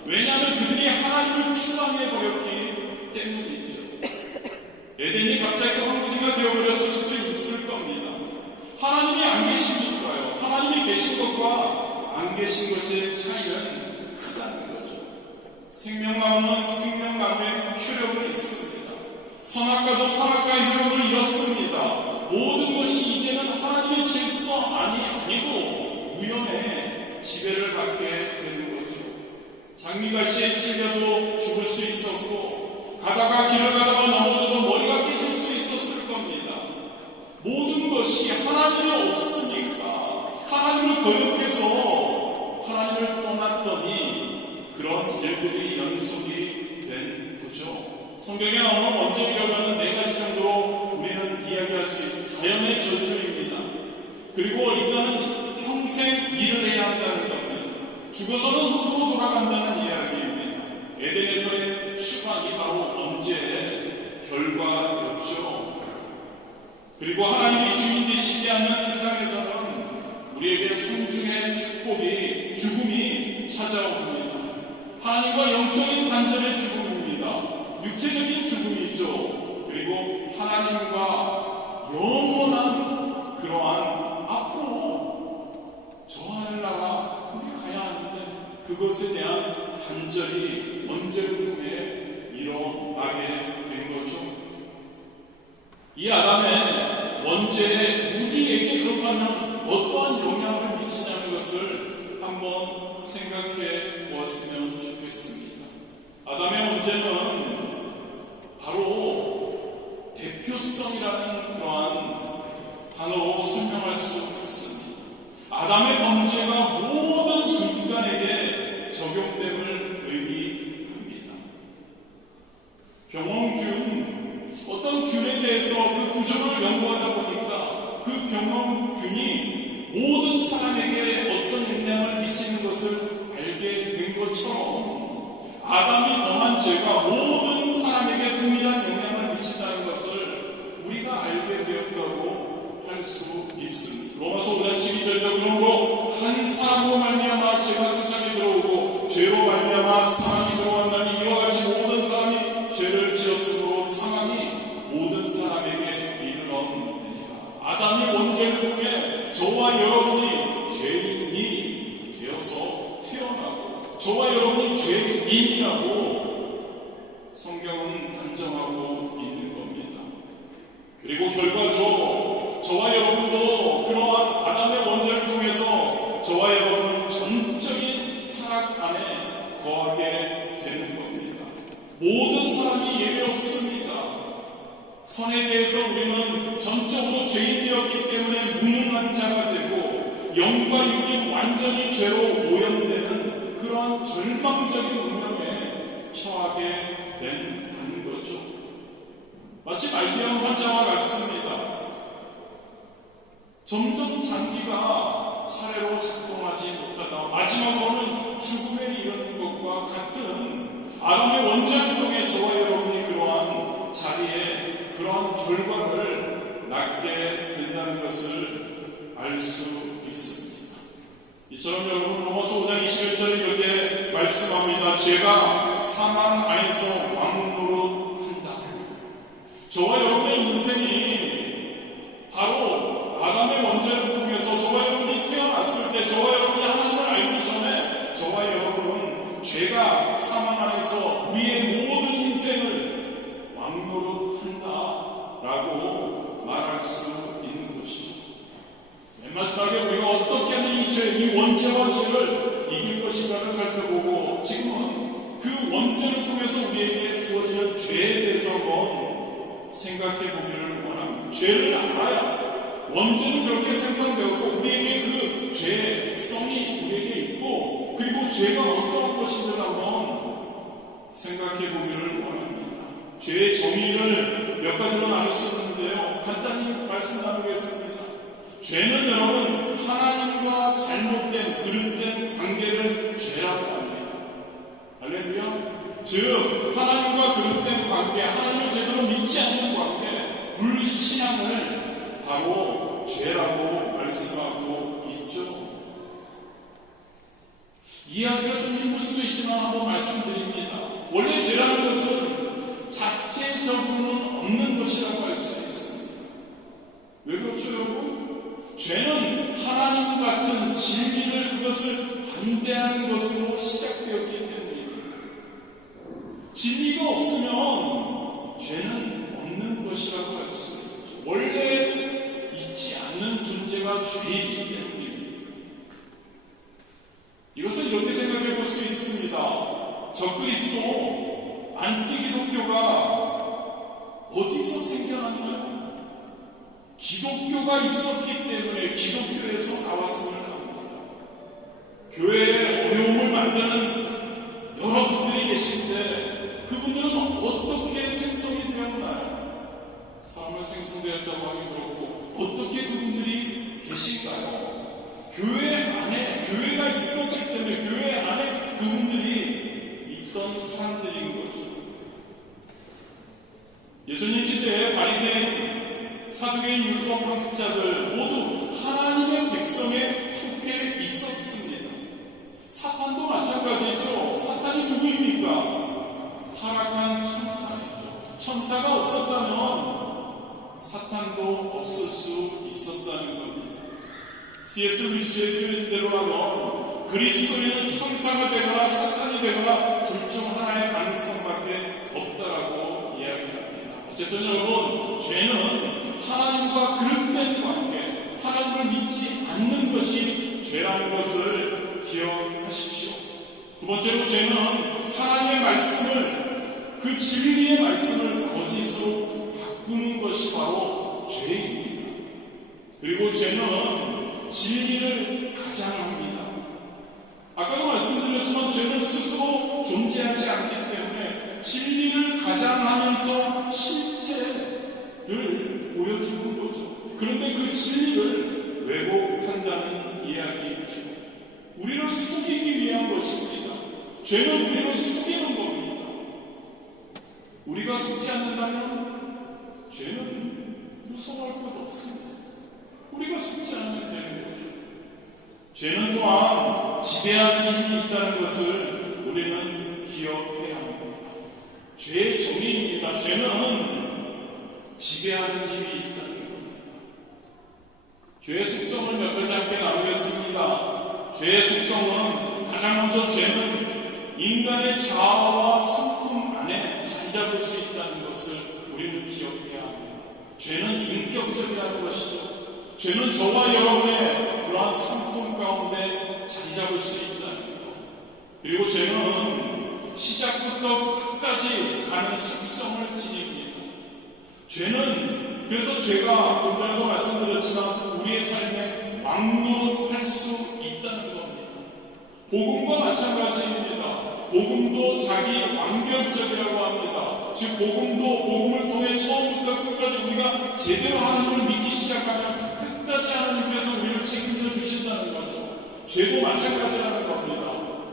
왜냐하면 그들이 하나님을 추방해버렸기 때문이죠. 에덴이 갑자기 황무지가 되어버렸을 수도 있을 겁니다. 하나님이 안 계시니까요. 하나님이 계신 것과 안 계신 것의 차이는 크다는 거죠. 생명나무는 생명나무의 효력을 잃습니다. 선악과도 선악과의 효력을 잃었습니다. 모든 것이 이제는 하나님의 질서 아니고 우연의 지배를 받게 되는 거죠. 장미가시에 찔려도 죽을 수 있었고, 가다가 길을 가다가 넘어져도 머리가 깨질 수 있었을 겁니다. 모든 것이 하나님이 없으니까 하나님을 거역해서 하나님을 떠났더니 그런 일들이 연속이 된 거죠. 성경에 나오는 원죄의 결과는 4가지 정도로 우리는 이야기할 수 있는 자연의 저주입니다. 그리고 인간은 평생 일을 해야 한다는 겁니다. 죽어서는 흙으로 돌아간다는 이야기입니다. 에덴에서의 추방이 바로 원죄의 결과였죠. 그리고 하나님이 주인 되시지 않는 세상에서는 우리에게 생중의 축복이, 죽음이 찾아옵니다. 하나님과 영적인 단절의 죽음입니다. 육체적인 죽음이죠. 그리고 하나님과 영원한 그러한 앞으로 저 하늘나라 우리 가야 하는데 그것에 대한 단절이 언제부터 일어나게 된 거죠. 이 아담의 원죄에 우리에게 그렇다면 어떠한 영향을 미치냐는 것을 한번 생각해 보았으면 좋겠습니다. 아담의 원죄는 바로 대표성이라는 그러한 단어로 설명할 수 있습니다. 아담의 범죄가 모든 인간에게 적용됨을 의미합니다. 미치는 것을 알게 된 것처럼 아담이 범한 죄가 모든 사람에게 동일한 영향을 미친다는 것을 우리가 알게 되었다고 할 수 있습니다. 로마서 5장 12절도 그러므로 한 사람으로 말미암아 죄가 세상에 들어오고 죄로 말미암아 사망이 들어왔나니 이와 같이 모든 사람이 죄를 지었으므로 사망이 모든 사람에게 이르렀느니라. 아담이 원죄를 통해 저와 여러분이 죄인이 되어서 태어나고 저와 여러분이 죄인이라고 성경은 단정하고 있는 겁니다. 그리고 결과적으로 저와 여러분도 그러한 아담의 원죄를 통해서 저와 여러분은 전적인 타락 안에 거하게 되는 겁니다. 모든 사람이 예외 없습니다. 선에 대해서 우리는 전적으로 죄인이었기 때문에 무능한 자가 되고 영과 육이 완전히 죄로 오염되는 그러한 절망적인 운명에 처하게 된다는 거죠. 마치 말기암 환자와 같습니다. 점점 장기가 차례로 작동하지 못하다 마지막으로는 죽음에 이르는 것과 같은 아담의 원죄를 통해 저와 여러분이 그러한 자리에 그러한 결과를 낳게 된다는 것을 알 수 있습니다. 이처럼 여러분 로마서 5장 21절에 이렇게 말씀합니다. 죄가 사망 안에서 왕노릇한다. 저와 여러분의 인생이 바로 아담의 원죄를 통해서 저와 여러분이 태어났을 때 저와 여러분이 하나님을 알기 전에 저와 여러분은 죄가 사망 안에서 우리의 모든 인생을 왕노릇한다 라고 말할 수 있는 것이죠. 맨 마지막에 우리가 어떻게 하면 이 원죄와 죄를 이길 것인가를 살펴보고 지금은 그 원죄를 통해서 우리에게 주어지는 죄에 대해서 한번 생각해 보기를 원합니다. 죄를 알아야 원죄는 그렇게 생성되었고 우리에게 그 죄성이 우리에게 있고 그리고 죄가 어떠한 것인지를 한번 생각해 보기를 원합니다. 죄의 정의를 몇 가지로 나눌 수 있는데요. 간단히 말씀 나누겠습니다. 죄는 여러분 하나님과 잘못된 그릇된 관계를 죄라고 합니다. 할렐루야. 즉 하나님과 그릇된 관계, 하나님을 제대로 믿지 않는 관계, 불신앙을 바로 죄라고 말씀하고 있죠. 이야기가 좀 힘들 수도 있지만 한번 말씀드립니다. 원래 죄라는 것은 자체적으로는 없는 것이라고 할 수 있습니다. 왜 그렇죠 여러분? 죄는 하나님 같은 진리를 그것을 반대하는 것으로 시작되었기 때문입니다. 진리가 없으면 죄는 없는 것이라고 할 수 있습니다. 원래 있지 않는 존재가 죄이기 때문입니다. 이것은 이렇게 생각해 볼 수 있습니다. 적그리스도 안티기독교가 어디서 생겨났나요? 기독교가 있었기 때문에 기독교에서 나왔음을 합니다. 교회에 어려움을 만드는 여러분들이 계신데 그분들은 어떻게 생성이 되었나요? 사람을 생성되었다고 하기 그렇고 어떻게 그분들이 계신가요? 교회 안에 교회가 있었기 때문에 교회 안에 그분들이 있던 사람들인 거죠. 예수님 시대에 바리새인, 사두개인, 율법 학자들 모두 하나님의 백성에 속해 있었습니다. 사탄도 마찬가지죠. 사탄이 누구입니까? 타락한 천사이죠. 천사가 없었다면 사탄도 없을 수 있었다는 겁니다. C.S. 루이스의 표현대로라면 그리스도인은 천사가 되거나 사탄이 되거나 둘 중 하나의 가능성밖에 없다라고 이야기합니다. 어쨌든 여러분, 죄는 하나님과 그릇된 관계, 하나님을 믿지 않는 것이 죄라는 것을 기억하십시오. 두 번째로 죄는 하나님의 말씀을, 그 진리의 말씀을 거짓으로 바꾸는 것이 바로 죄입니다. 그리고 죄는 진리를 가장합니다. 아까도 말씀드렸지만 죄는 스스로 존재하지 않기 때문에 진리를 가장하면서 실체를 보여주는 거죠. 그런데 그 진리를 왜곡한다는 이야기이죠. 우리를 속이기 위한 것입니다. 죄는 우리를 속이는 겁니다. 우리가 속지 않는다면 죄는 무서워할 것 없습니다. 우리가 속지 않으면 되는 거죠. 죄는 또한 지배하는 힘이 있다는 것을 우리는 기억해야 합니다. 죄의 정의입니다. 죄는 지배하는 힘이 있다는 겁니다. 죄의 속성을 몇 가지 함께 나누겠습니다. 죄의 속성은 가장 먼저 죄는 인간의 자아와 성품 안에 자리 잡을 수 있다는 것을 우리는 기억해야 합니다. 죄는 인격적이라는 것이죠. 죄는 저와 여러분의 그러한 성품 가운데 자리 잡을 수 있다는 것. 그리고 죄는 시작부터 끝까지 가는 속성을 지닙니다. 죄는 그래서 죄가 좀 전에도 말씀드렸지만 우리의 삶에 막론할 수 있다는 겁니다. 복음과 마찬가지입니다. 복음도 자기 완결적이라고 합니다. 즉 복음을 통해 처음부터 끝까지 우리가 제대로 하나님을 믿기 시작하면 끝까지 하나님께서 우리를 책임져 주신다는 거죠. 죄도 마찬가지라는 겁니다.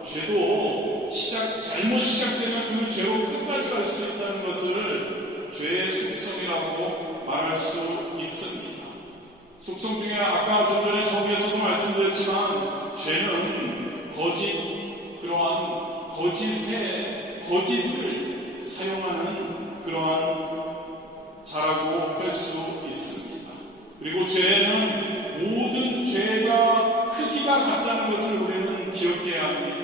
죄도 잘못 시작되면 그 죄로 끝까지 갈 수 있다는 것을 죄의 속성이라고 말할 수 있습니다. 속성 중에 아까 좀 전에 저기에서도 말씀드렸지만 죄는 그러한 거짓을 사용하는 그러한 자라고 할 수 있습니다. 그리고 죄는 모든 죄가 크기가 같다는 것을 우리는 기억해야 합니다.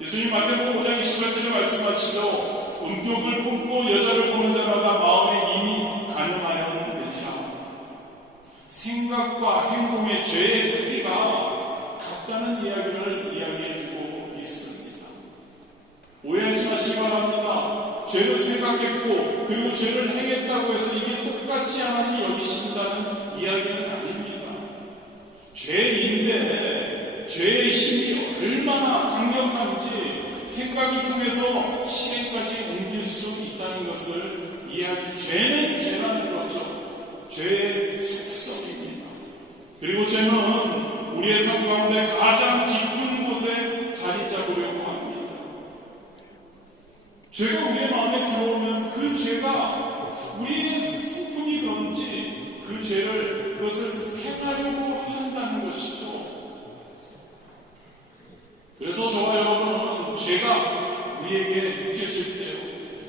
예수님 마태복음 5장 28절에 말씀하시죠. 음욕을 품고 여자를 보는 자마다 마음에 이미 간음하였느니라. 생각과 행동의 죄의 크기가 같다는 이야기를 이야기해주고 있습니다. 오해하지 마시기 바랍니다. 죄를 생각했고 그리고 죄를 행했다고 해서 이게 똑같이 하나님이 여기신다는 이야기는 아닙니다. 죄인데 죄의 힘이 얼마나 강력한지 생각을 통해서 실행까지 옮길 수 있다는 것을 죄는 죄라는 거죠. 죄의 속성입니다. 그리고 죄는 우리의 삶 가운데 가장 깊은 곳에 자리 잡으려고 합니다. 죄가 우리의 마음에 들어오면 그 죄가 우리의 성품이 그런지 그것을 행하려고 한다는 것이죠. 그래서 저와 여러분은 죄가 우리에게 느껴질 때요,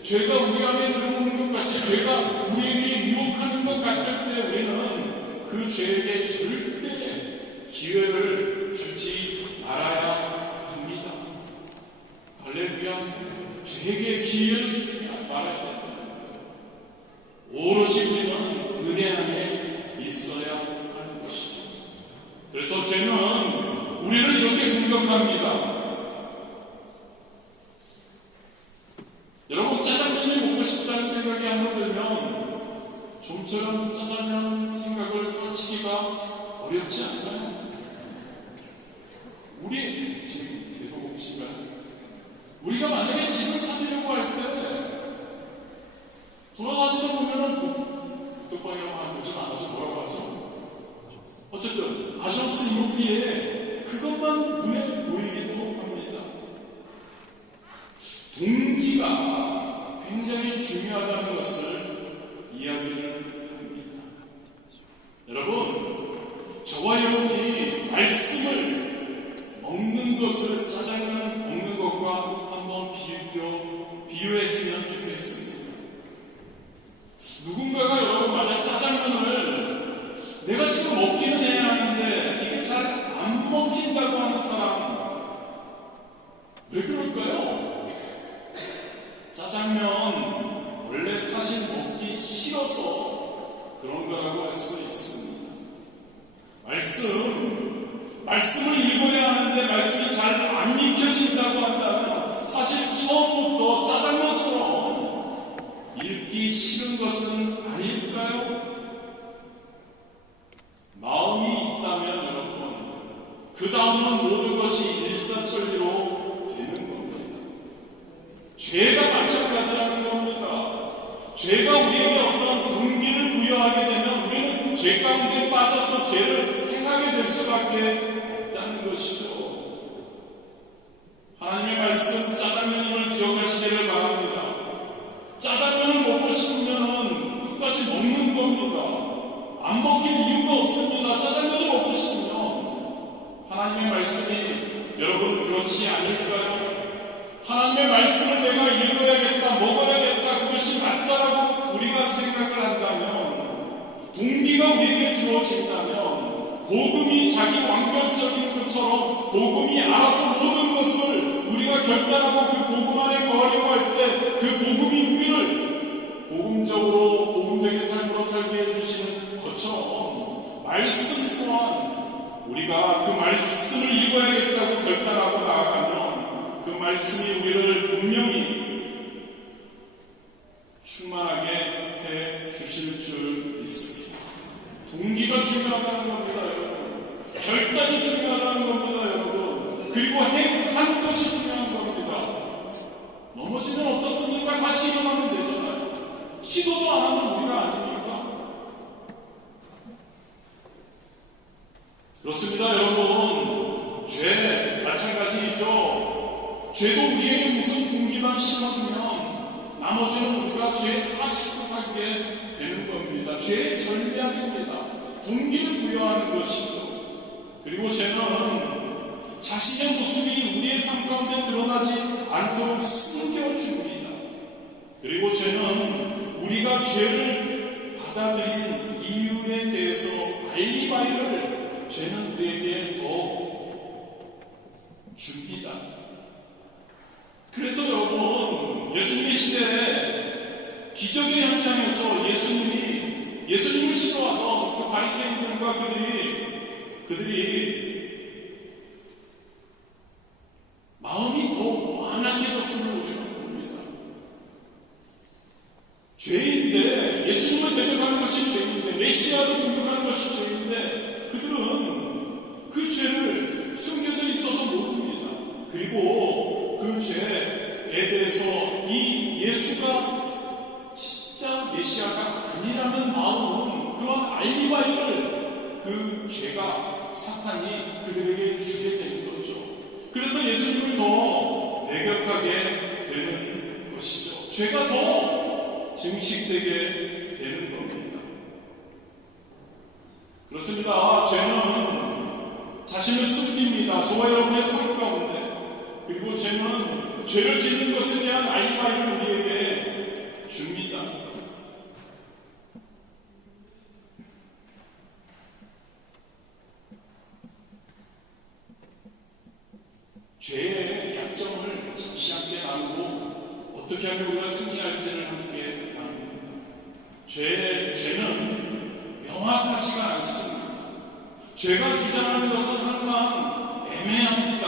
죄가 우리 안에 들어오는 것 같이 죄가 우리에게 유혹하는 것 같을 때 우리는 그 죄에게 절대 기회를 주지 말아야 합니다. 할렐루야. 죄에게 기회를 주지 말아야 됩니다. 오로지 우리는 은혜 안에 있어야 하는 것이죠. 그래서 죄는 우리를 이렇게 공격합니다. 여러분, 짜장면이 먹고 싶다는 생각이 한번 들면 좀처럼 짜장면 생각을 떨치기가 어렵지 않나요? 우리 지금 계속 먹고 싶은가요? 우리가 만약에 집을 찾으려고 할 때 돌아다니다 보면은 국떡방이라고 하는 거좀 알아서 뭐라고 하죠? 어쨌든 아셔스 이목비에 그것만 눈에 보이기도 합니다. 동기가 굉장히 중요하다는 것을 이야기를 합니다. 여러분, 저와 여러분이 말씀을 먹는 것을 짜장면 먹는 것과 한번 비유했으면 좋겠습니다. 누군가가 여러분 만약 짜장면을 내가 지금 먹기는 해야 하는데 이게 잘 안 먹힌다고 하는 사람, 왜 그럴까요? 짜장면 원래 사실 먹기 싫어서 그런 거라고 할 수 있습니다. 말씀을 읽어야 하는데 말씀이 잘 안 익혀진다고 한다면 사실 처음부터 짜장면처럼 읽기 싫은 것은 아닐까요? 마음이 있다면 여러분, 그 다음은 모든 것이 일사천리로 되는 겁니다. 죄가 마찬가지라는 겁니다. 죄가 우리에게 어떤 동기를 부여하게 되면 우리는 죄 가운데 빠져서 죄를 행하게 될 수밖에 없다는 것이죠. 짜장면을 먹고 싶으면 끝까지 먹는 겁니다. 안 먹힐 이유가 없습니다. 짜장면을 먹고 싶으면. 하나님의 말씀이 여러분 그렇지 않을까요? 하나님의 말씀을 내가 읽어야겠다, 먹어야겠다, 그것이 맞다라고 우리가 생각을 한다면, 동기가 우리에게 주어진다면, 복음이 자기 완결적인 것처럼 복음이 알아서 모든 것을 우리가 결단하고 그 복음 안에 거하려고 할 때 그 복음이 우리를 복음적인 삶으로 살게 해주시는 것처럼 말씀 또한 우리가 그 말씀을 읽어야겠다고 결단하고 나아가면 그 말씀이 우리를 분명히 충만하게 해 주실 줄 믿습니다. 동기가 중요하다는 겁니다, 여러분. 결단이 중요하다는 겁니다, 여러분. 그리고 하는 것이 중요한 겁니다. 넘어지면 어떻습니까? 다시 일어나면 되잖아요. 시도도 안 하는 우리가 아닙니까? 그렇습니다, 여러분. 죄 마찬가지죠. 죄도 우리에게 무슨 동기만 심어주면 나머지는 우리가 죄에 다 싣고 살게 되는 겁니다. 죄의 전략입니다. 동기를 부여하는 것이죠. 그리고 죄는 자신의 모습이 우리의 삶 가운데 드러나지 않도록 숨겨줍니다. 그리고 죄는 우리가 죄를 받아들인 이유에 대해서 알리바이를 죄는 우리에게 더 줍니다. 그래서 여러분, 예수님의 시대에 기적의 현장에서 예수님을 싫어하던 그 바리새인들과 그들이 마음이 더 완악해졌음을 우리가 봅니다. 죄인데, 예수님을 대적하는 것이 죄인데, 메시아를 공격하는 것이 죄인데, 그들은 그 죄를 숨겨져 있어서 모릅니다. 그리고 그 죄에 대해서 이 예수가 진짜 메시아가 아니라는 마음은 그런 알리바이를 그 죄가 사탄이 그들에게 주게 되는 거죠. 그래서 예수님을 더 배격하게 되는 것이죠. 죄가 더 증식되게 되는 겁니다. 그렇습니다. 죄는 자신을 숨깁니다. 저와 여러분의 삶 가운데. 그리고 죄는 죄를 짓는 것에 대한 알리바이를 우리에게 줍니다. 죄의 약점을 잠시 함께 나누고 어떻게 하면 우리가 승리할지를 함께 나눕니다. 죄는 명확하지가 않습니다. 죄가 주장하는 것은 항상 애매합니다.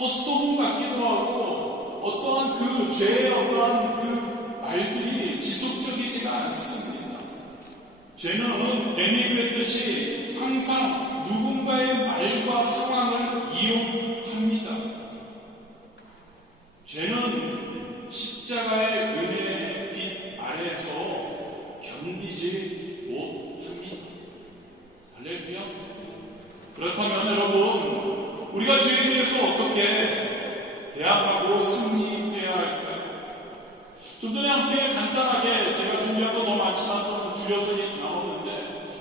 헛소문 같기도 하고 어떠한 그 죄의 어떠한 그 말들이 지속적이지가 않습니다. 죄는 뱀이 그랬듯이 항상 누군가의 말과 상황을 이용합니다. 죄는 십자가의 은혜의 빛 아래에서 견디지 못합니다. 할렐루야. 그렇다면 여러분, 우리가 죄에 대해서 어떻게 대항하고 승리해야 할까요? 좀 전에 함께 간단하게 제가 준비한 거 너무 많지만 좀 줄여서 나오는데,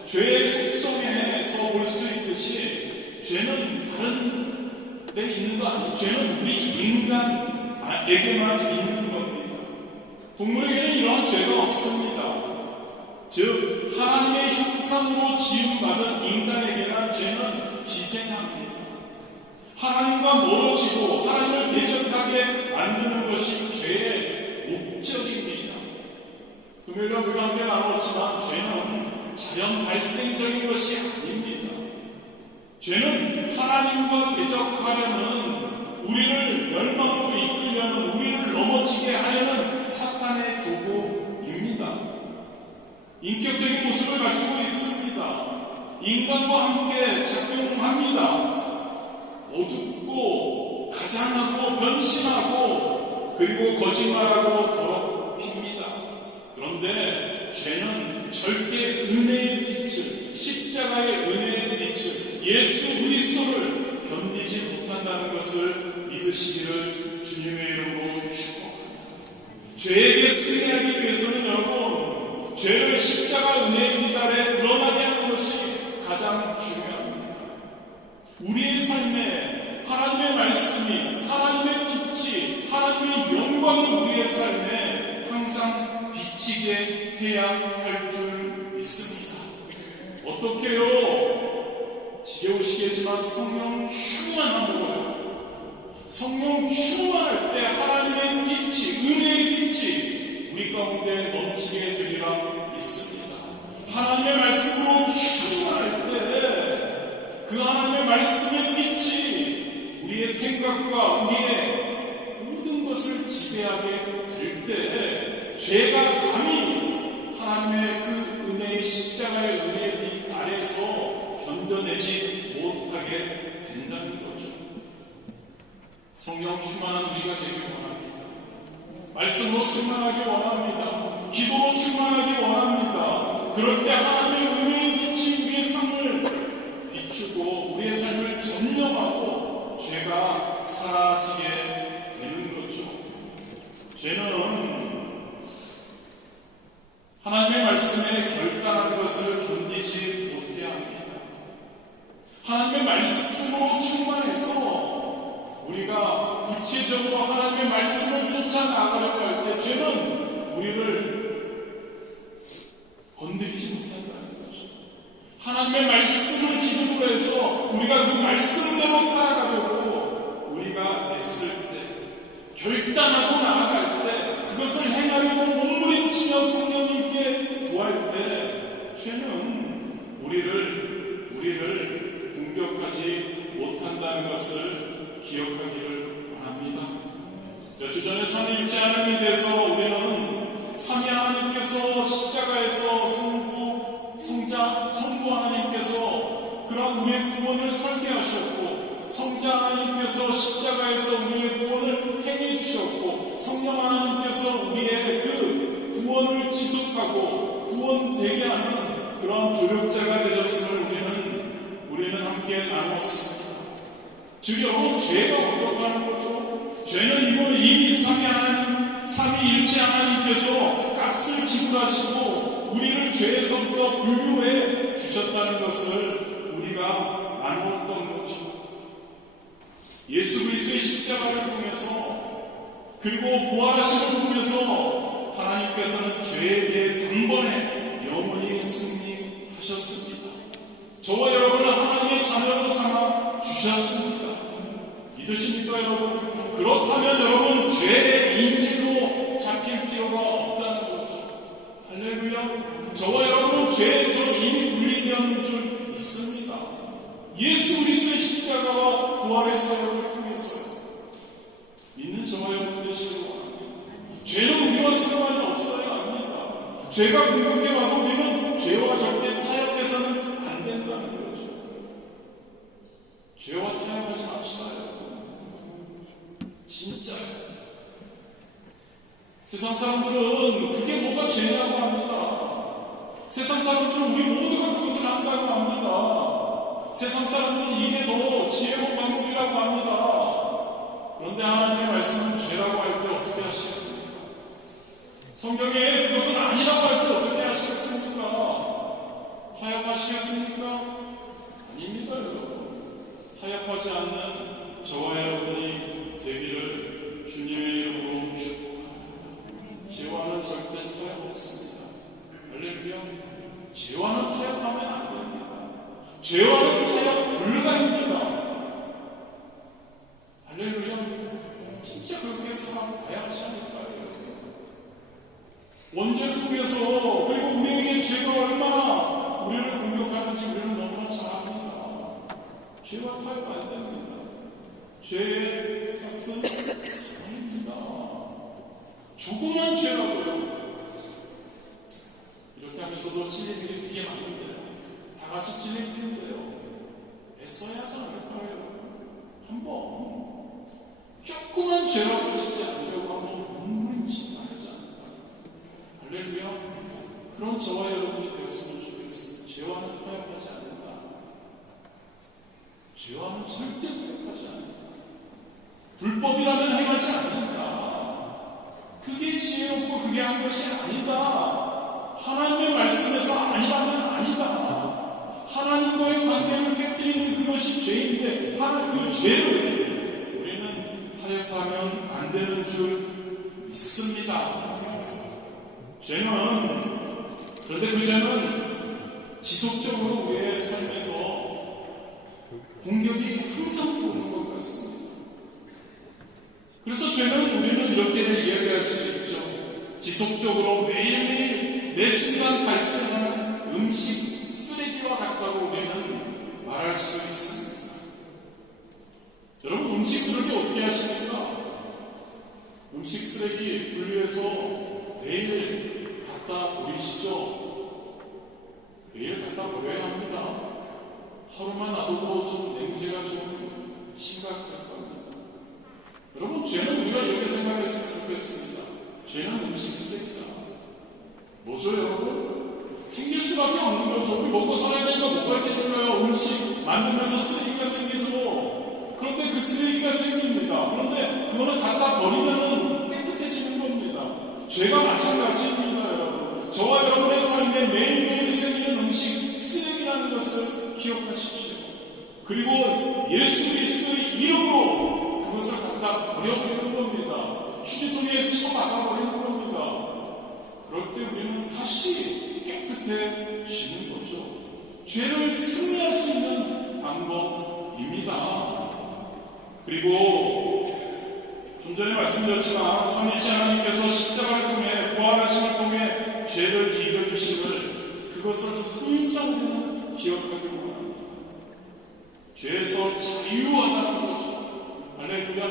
죄의 속성에서 볼 수 있듯이 죄는 다른 데 있는 거 아니에요. 죄는 우리 인간에게만 있는 겁니다. 동물에게는 이러한 죄가 없습니다. 즉 하나님의 형상으로 지음받은 인간에게만 죄는 기생합니다. 하나님과 멀어지고 하나님을 대적하게 만드는 것이 죄의 목적입니다. 금요일에 우리가 함께 나눴지만 죄는 자연 발생적인 것이 아닙니다. 죄는 하나님과 대적하려는, 우리를 멸망으로 이끌려는, 우리를 넘어지게 하려는 사탄의 도구입니다. 인격적인 모습을 가지고 있습니다. 인간과 함께 작용합니다. 어둡고 가장하고 변신하고 그리고 거짓말하고 더럽힙니다. 그런데 죄는 절대 은혜의 빛을, 십자가의 은혜의 빛을, 예수 그리스도를 견디지 못한다는 것을 믿으시기를 주님의 이름으로 축복합니다. 죄에게 승리하지 회개하기 위해서는 여러분, 죄를 십자가 은혜의 기달에 드러나게 하는 것이 가장 중요합니다. 우리의 삶에 하나님의 말씀이, 하나님의 빛이, 하나님의 영광이 우리의 삶에 항상 비치게 해야 할 줄 믿습니다. 어떻게요? 지겨우시겠지만 성령 충만한 거예요. 성령 충만할 때 하나님의 빛이, 은혜의 빛이 우리 가운데 넘치게 되리라 믿습니다. 하나님의 말씀으로 충만할 때 그 하나님의 말씀의 빛이 우리의 생각과 우리의 모든 것을 지배하게 될 때 죄가 감히 하나님의 그 은혜의 십자가의 은혜의 빛 아래에서 견뎌내지 못하게 된다는 거죠. 성령 충만한 우리가 되길 원합니다. 말씀으로 충만하기 원합니다. 기도로 충만하기 원합니다. 그럴 때 하나님의 은혜의 빛이 우리의 삶을 비추고 우리의 삶을 점령하고 죄가 사라지게 되는 거죠. 죄는 하나님의 말씀에 결단하는 것을 견디지 못해야 합니다. 하나님의 말씀으로 충만해서 우리가 구체적으로 하나님의 말씀을 쫓아 나가려고 할 때 죄는 우리를 건드리지 못한다는 거죠. 하나님의 말씀을 기준으로 해서 우리가 그 말씀대로 살아가려고 우리가 애쓸 때, 결단하고 나아갈 때, 그것을 행하려고 몸부림치며 성령님께 구할 때 죄는 우리를 공격하지 못한다는 것을 기억하기를 원합니다. 몇 주 전에 삼위일체 하나님에 대해서 우리는 삼위 하나님께서 십자가에서 성부 하나님께서 그런 우리의 구원을 설계하셨고, 성자 하나님께서 십자가에서 우리의 구원을 행해 주셨고, 성령 하나님께서 우리의 그 구원을 지속하고 구원되게 하는 그런 조력자가 되셨음을 우리는 함께 나누었습니다. 즉 여러분, 죄가 어떻다는 거죠? 죄는 이미 삼위일체 하나님께서 값을 지불하시고 우리를 죄에서부터 분류해 주셨다는 것을 우리가 나누었던 거죠. 예수 그리스도의 십자가를 통해서, 그리고 부활하심을 통해서 하나님께서는 죄에 대해 단번에 영원히 승리하셨습니다. 저와 여러분을 하나님의 자녀로 삼아 주셨습니다. 믿으십니까 여러분? 그렇다면 여러분, 죄의 인질로 잡힐 필요가 없다는 거죠. 할렐루야. 저와 여러분은 죄에서 이미 분리되었는 줄 믿습니다. 예수 그리스도의 십자가와 부활의 사역을 통해서요. 믿는 저와 여러분 되시길 원합니다. 죄는 우리와 상관이 없어야 합니다. 죄가 공격해 와도 우리는 죄와 절대 타협해서는 안 된다는 거죠. 죄와 타협하지 맙시다 여러분. 진짜요. 세상 사람들은 그게 뭐가 죄냐고 합니다. 세상 사람들은 우리 모두가 그것을 안다고 합니다. 세상 사람들은 이게 더 지혜로운 방법이라고 합니다. 그런데 하나님의 말씀은 죄라고 할 때 어떻게 하시겠습니까? 성경에 그것은 아니라고 할 때 어떻게 하시겠습니까? 타협하시겠습니까? 아닙니다 여러분. 타협하지 않는 저와 여러분이 되기를 주님의 이름으로 축복합니다. 죄와는 절대 타협 없습니다. 할렐루야. 죄와는 타협하면 안 됩니다. 죄와는 타협 불가입니다. 할렐루야. 진짜 그렇게 살아봐야 하지 않을까요? 원죄를 통해서, 그리고 우리에게 죄가 얼마나 우리를 공격하는지 우리는 너무나 잘 압니다. 죄와 타협 안 됩니다. 죄의 삭은 사랑입니다. 조그만 죄라고요. 이렇게 하면서도 찔리는 게 되게 많은데요. 다 같이 찔릴 텐데요. 애써야 하지 않을까요? 한번 조그만 죄라고 짓지 않으려고 한번 몸부림치지 말지 않을까요? 할렐루야. 그런 저와 여러분이 되었으면 좋겠습니다. 죄와는 타협하지 않는다. 죄와는 절대 타협하지 않는다. 불법이라면 행하지 않는다. 그게 지혜롭고 한 것이 아니다. 하나님의 말씀에서 아니라면 아니다. 하나님과의 관계를 깨뜨리는 그것이 죄인데 그 죄를 우리는 타협하면 안 되는 줄 믿습니다. 그런데 그 죄는 지속적으로 우리의 삶에서 공격이 항상 오는 것 같습니다. 그래서 죄는 우리는 이렇게 이야기할 수 있죠. 지속적으로 매일매일 매 순간 발생하는 음식 쓰레기와 같다고 우리는 말할 수 있습니다. 여러분, 음식 쓰레기 어떻게 하십니까? 음식 쓰레기 분류해서 매일 갖다 버리시죠? 매일 갖다 버려야 합니다. 하루만 놔둬도 좀 냄새가 좀 심각할 겁니다. 여러분, 죄는 우리가 이렇게 생각했으면 좋겠습니다. 죄는 음식 쓰레기다. 뭐죠, 여러분? 생길 수밖에 없는 거죠. 우리 먹고 살아야 되니까 먹어야 되니까요. 음식 만들면서 쓰레기가 생기죠. 그런데 그 쓰레기가 생깁니다. 그런데 그거는 갖다 버리면 깨끗해지는 겁니다. 죄가 마찬가지입니다, 여러분. 저와 여러분의 삶에 매일매일 생기는 음식 쓰레기라는 것을 기억하십시오. 그리고 예수 그리스도의 이름으로 그것을 갖다 버려버리는 겁니다. 휴지통에 쳐박아버리는 겁니다. 그럴 때 우리는 다시 깨끗해지는 거죠. 죄를 승리할 수 있는 방법입니다. 그리고 좀 전에 말씀드렸지만 삼위일체 하나님께서 십자가를 통해 부활하심을 통해 죄를 이겨주심을 그것을 항상 우리는 기억하기 원합니다. 죄에서 자유하다는 거죠. 할렐루야.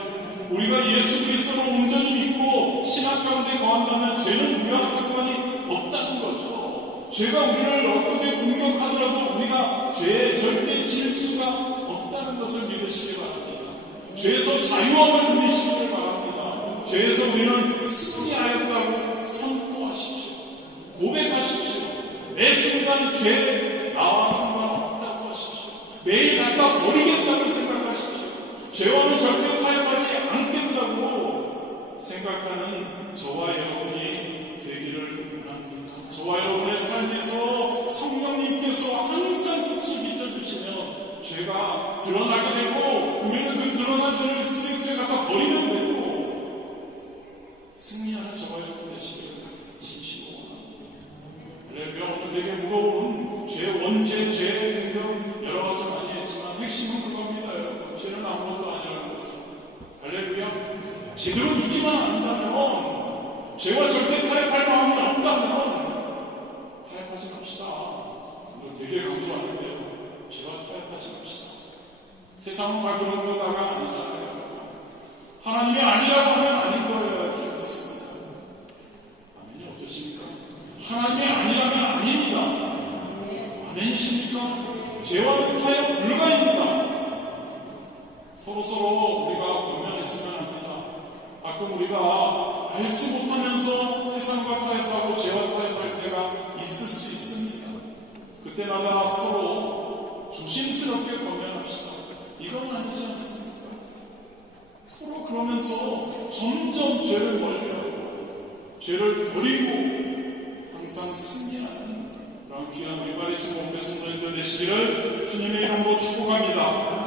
우리가 예수 그리스도를 온전히 믿고 신앙 가운데 거한다면 죄는 우리와 상관이 없다는 거죠. 죄가 우리를 어떻게 공격하더라도 우리가 죄에 절대 질 수가 없다는 것을 믿으시기 바랍니다. 죄에서 자유함을 누리시기를 바랍니다. 죄에서 우리는 승리하였다고 선포하십시오. 고백하십시오. 매 순간 죄 나와 상관없다고 하십시오. 매일 갖다 버리겠다고 생각하십시오. 죄와는 절대 타협하지 않겠다고 생각하는 저와 여러분이 되기를 원합니다. 저와 여러분의 삶에서 성령님께서 항상 빛이 비춰주시면 죄가 드러나게 되고 우리는 그 드러난 죄를 쓰레기에 갖다 버리면 되고 승리하는 저와 여러분 되시기를 지치고 원합니다. 할렐루야. 오늘 되게 무거운 죄 원죄 죄 등등 여러 가지 많이 했지만 핵심은 그겁니다. 여러분, 죄는 아무것도 아니라는 거죠. 할렐루야. 제대로 믿기만 한다면, 죄와 절대 타협할 마음이 없다면 타협하지 맙시다. 오늘 되게 강조하는데요, 죄와 타협하지 맙시다. 세상은 다 그런 거다가 아니잖아요. 하나님이 아니라고 하면 아닌 거여야 좋겠습니다. 아멘이 없으십니까? 하나님이 아니라면 아닙니다. 아멘이십니까? 죄와는 타협 불가입니다. 서로 우리가 분명했으면 합니다. 가끔 우리가 알지 못하면서 세상과 타협하고 죄와 타협할 때가 있을 수 있습니다. 그때마다 서로 조심스럽게 권면합시다. 이건 아니지 않습니까? 서로 그러면서 점점 죄를 멀리하고 죄를 버리고 항상 승리하는 그런 귀한 우리 바리수 공대 성도님들 되시기를 주님의 이름으로 축복합니다.